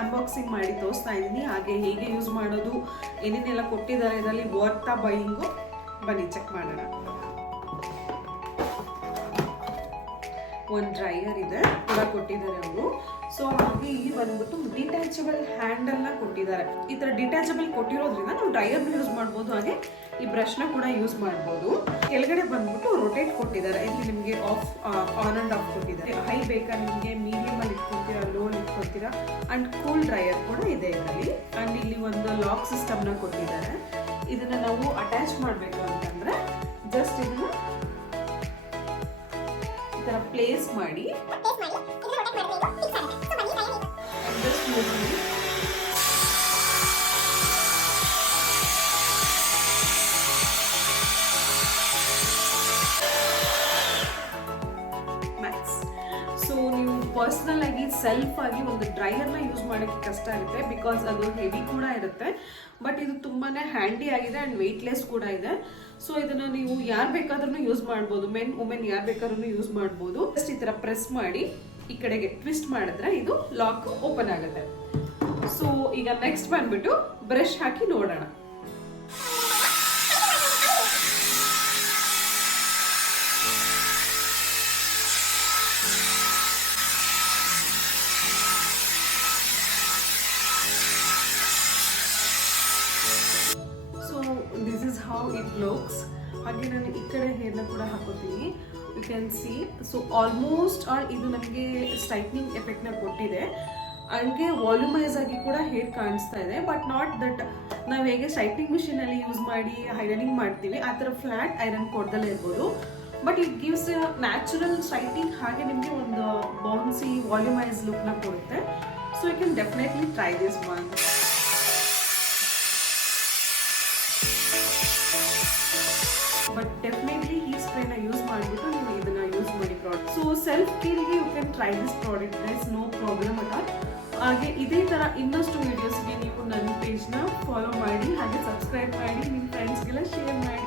Unboxing ಮಾಡಿ ತೋರಿಸ್ತಾ ಇದ್ದೀನಿ. ಹಾಗೆ ಹೇಗೆ ಯೂಸ್ ಮಾಡೋದು, ಏನೇನೆಲ್ಲ ಕೊಟ್ಟಿದ್ದಾರೆ ಇದರಲ್ಲಿ, ವರ್ತಾ ಬೈಯಿಂಗು, ಬನ್ನಿ ಚೆಕ್ ಮಾಡೋಣ. ಒಂದು ಡ್ರೈಯರ್ ಇದೆ ಕೂಡ ಕೊಟ್ಟಿದ್ದಾರೆ ಅವರು. ಸೊ ಹಾಗೆ ಇಲ್ಲಿ ಬಂದ್ಬಿಟ್ಟು ಡಿಟ್ಯಾಚಬಲ್ ಹ್ಯಾಂಡಲ್ನ ಕೊಟ್ಟಿದ್ದಾರೆ. ಈ ಥರ ಡಿಟ್ಯಾಚಬಲ್ ಕೊಟ್ಟಿರೋದ್ರಿಂದ ನಾವು ಡ್ರೈಯರ್ನ ಯೂಸ್ ಮಾಡ್ಬೋದು, ಹಾಗೆ ಈ ಬ್ರಷ್ನ ಕೂಡ ಯೂಸ್ ಮಾಡ್ಬೋದು. ಕೆಳಗಡೆ ಬಂದ್ಬಿಟ್ಟು ರೊಟೇಟ್ ಕೊಟ್ಟಿದ್ದಾರೆ. ಇಲ್ಲಿ ನಿಮಗೆ ಆನ್ ಆ್ಯಂಡ್ ಆಫ್ ಕೊಟ್ಟಿದ್ದಾರೆ. ಹೈ ಬೇಕಾ ನಿಮಗೆ, ಮೀಡಿಯಮಲ್ಲಿ ಇಟ್ಕೊತೀರಾ, ಲೋಲ್ಲಿ ಇಟ್ಕೊತೀರಾ, ಆ್ಯಂಡ್ ಕೂಲ್ ಡ್ರೈಯರ್ ಕೂಡ ಇದೆ ಇದರಲ್ಲಿ. ಆ್ಯಂಡ್ ಇಲ್ಲಿ ಒಂದು ಲಾಕ್ ಸಿಸ್ಟಮ್ನ ಕೊಟ್ಟಿದ್ದಾರೆ. ಇದನ್ನು ನಾವು ಅಟ್ಯಾಚ್ ಮಾಡಬೇಕು ಅಂತಂದರೆ ಜಸ್ಟ್ ಇದನ್ನು ಈ ಥರ ಪ್ಲೇಸ್ ಮಾಡಿ ಜಸ್ಟ್ ಸೊ ನೀವು ಪರ್ಸ್ನಲ್ ಆಗಿ ಸೆಲ್ಫ್ ಆಗಿ ಒಂದು ಡ್ರೈಯರ್ನ ಯೂಸ್ ಮಾಡೋಕ್ಕೆ ಕಷ್ಟ ಆಗುತ್ತೆ, ಬಿಕಾಸ್ ಅದು ಹೆವಿ ಕೂಡ ಇರುತ್ತೆ. ಬಟ್ ಇದು ತುಂಬಾ ಹ್ಯಾಂಡಿ ಆಗಿದೆ ಆ್ಯಂಡ್ ವೆಯ್ಟ್ಲೆಸ್ ಕೂಡ ಇದೆ. ಸೊ ಇದನ್ನು ನೀವು ಯಾರು ಬೇಕಾದ್ರೂ ಯೂಸ್ ಮಾಡ್ಬೋದು, ಮೆನ್ ವುಮೆನ್ ಯಾರು ಬೇಕಾದ್ರೂ ಯೂಸ್ ಮಾಡ್ಬೋದು. ಜಸ್ಟ್ ಈ ಥರ ಪ್ರೆಸ್ ಮಾಡಿ ಈ ಕಡೆಗೆ ಟ್ವಿಸ್ಟ್ ಮಾಡಿದ್ರೆ ಇದು ಲಾಕ್ ಓಪನ್ ಆಗುತ್ತೆ. ಸೊ ಈಗ ನೆಕ್ಸ್ಟ್ ಬಂದ್ಬಿಟ್ಟು ಬ್ರಷ್ ಹಾಕಿ ನೋಡೋಣ. This is how it looks. ಹಾಗೆ ನಾನು ಈ ಕಡೆ ಹೇರ್ನ ಕೂಡ ಹಾಕೋತೀನಿ. You can see. So almost ಇದು ನಮಗೆ ಸ್ಟ್ರೈಟ್ನಿಂಗ್ ಎಫೆಕ್ಟ್ನ ಕೊಟ್ಟಿದೆ. ಹಂಗೆ ವಾಲ್ಯೂಮೈಸ್ ಆಗಿ ಕೂಡ ಹೇರ್ ಕಾಣಿಸ್ತಾ ಇದೆ. ಬಟ್ ನಾಟ್ ದಟ್ ನಾವು ಹೇಗೆ ಸ್ಟ್ರೈಟ್ನಿಂಗ್ ಮಿಷಿನಲ್ಲಿ ಯೂಸ್ ಮಾಡಿ ಐರನಿಂಗ್ ಮಾಡ್ತೀವಿ ಆ ಥರ ಫ್ಲ್ಯಾಟ್ ಐರನ್ ಕೊಡ್ದಲ್ಲೇ ಇರ್ಬೋದು. But it gives natural straightening, ಹಾಗೆ ನಿಮಗೆ ಒಂದು ಬೌನ್ಸಿ ವಾಲ್ಯೂಮೈಸ್ ಲುಕ್ನ ಕೊಡುತ್ತೆ. So you can definitely try this one. But definitely ಈ ಸ್ಪ್ರೇನ ಯೂಸ್ ಮಾಡಿಬಿಟ್ಟು ನೀವು ಇದನ್ನ ಯೂಸ್ ಮಾಡಿ ಪ್ರಾಡಕ್ಟ್. ಸೊ ಸೆಲ್ಫ್ ಕೇರ್ಗೆ you can try this product, there is no problem at all. ಹಾಗೆ ಇದೇ ಥರ ಇನ್ನಷ್ಟು ವಿಡಿಯೋಸ್ಗೆ ನೀವು ನನ್ನ ಪೇಜ್ನ ಫಾಲೋ ಮಾಡಿ, ಹಾಗೆ ಸಬ್ಸ್ಕ್ರೈಬ್ ಮಾಡಿ, ನಿಮ್ಮ ಫ್ರೆಂಡ್ಸ್ಗೆಲ್ಲ ಶೇರ್ ಮಾಡಿ.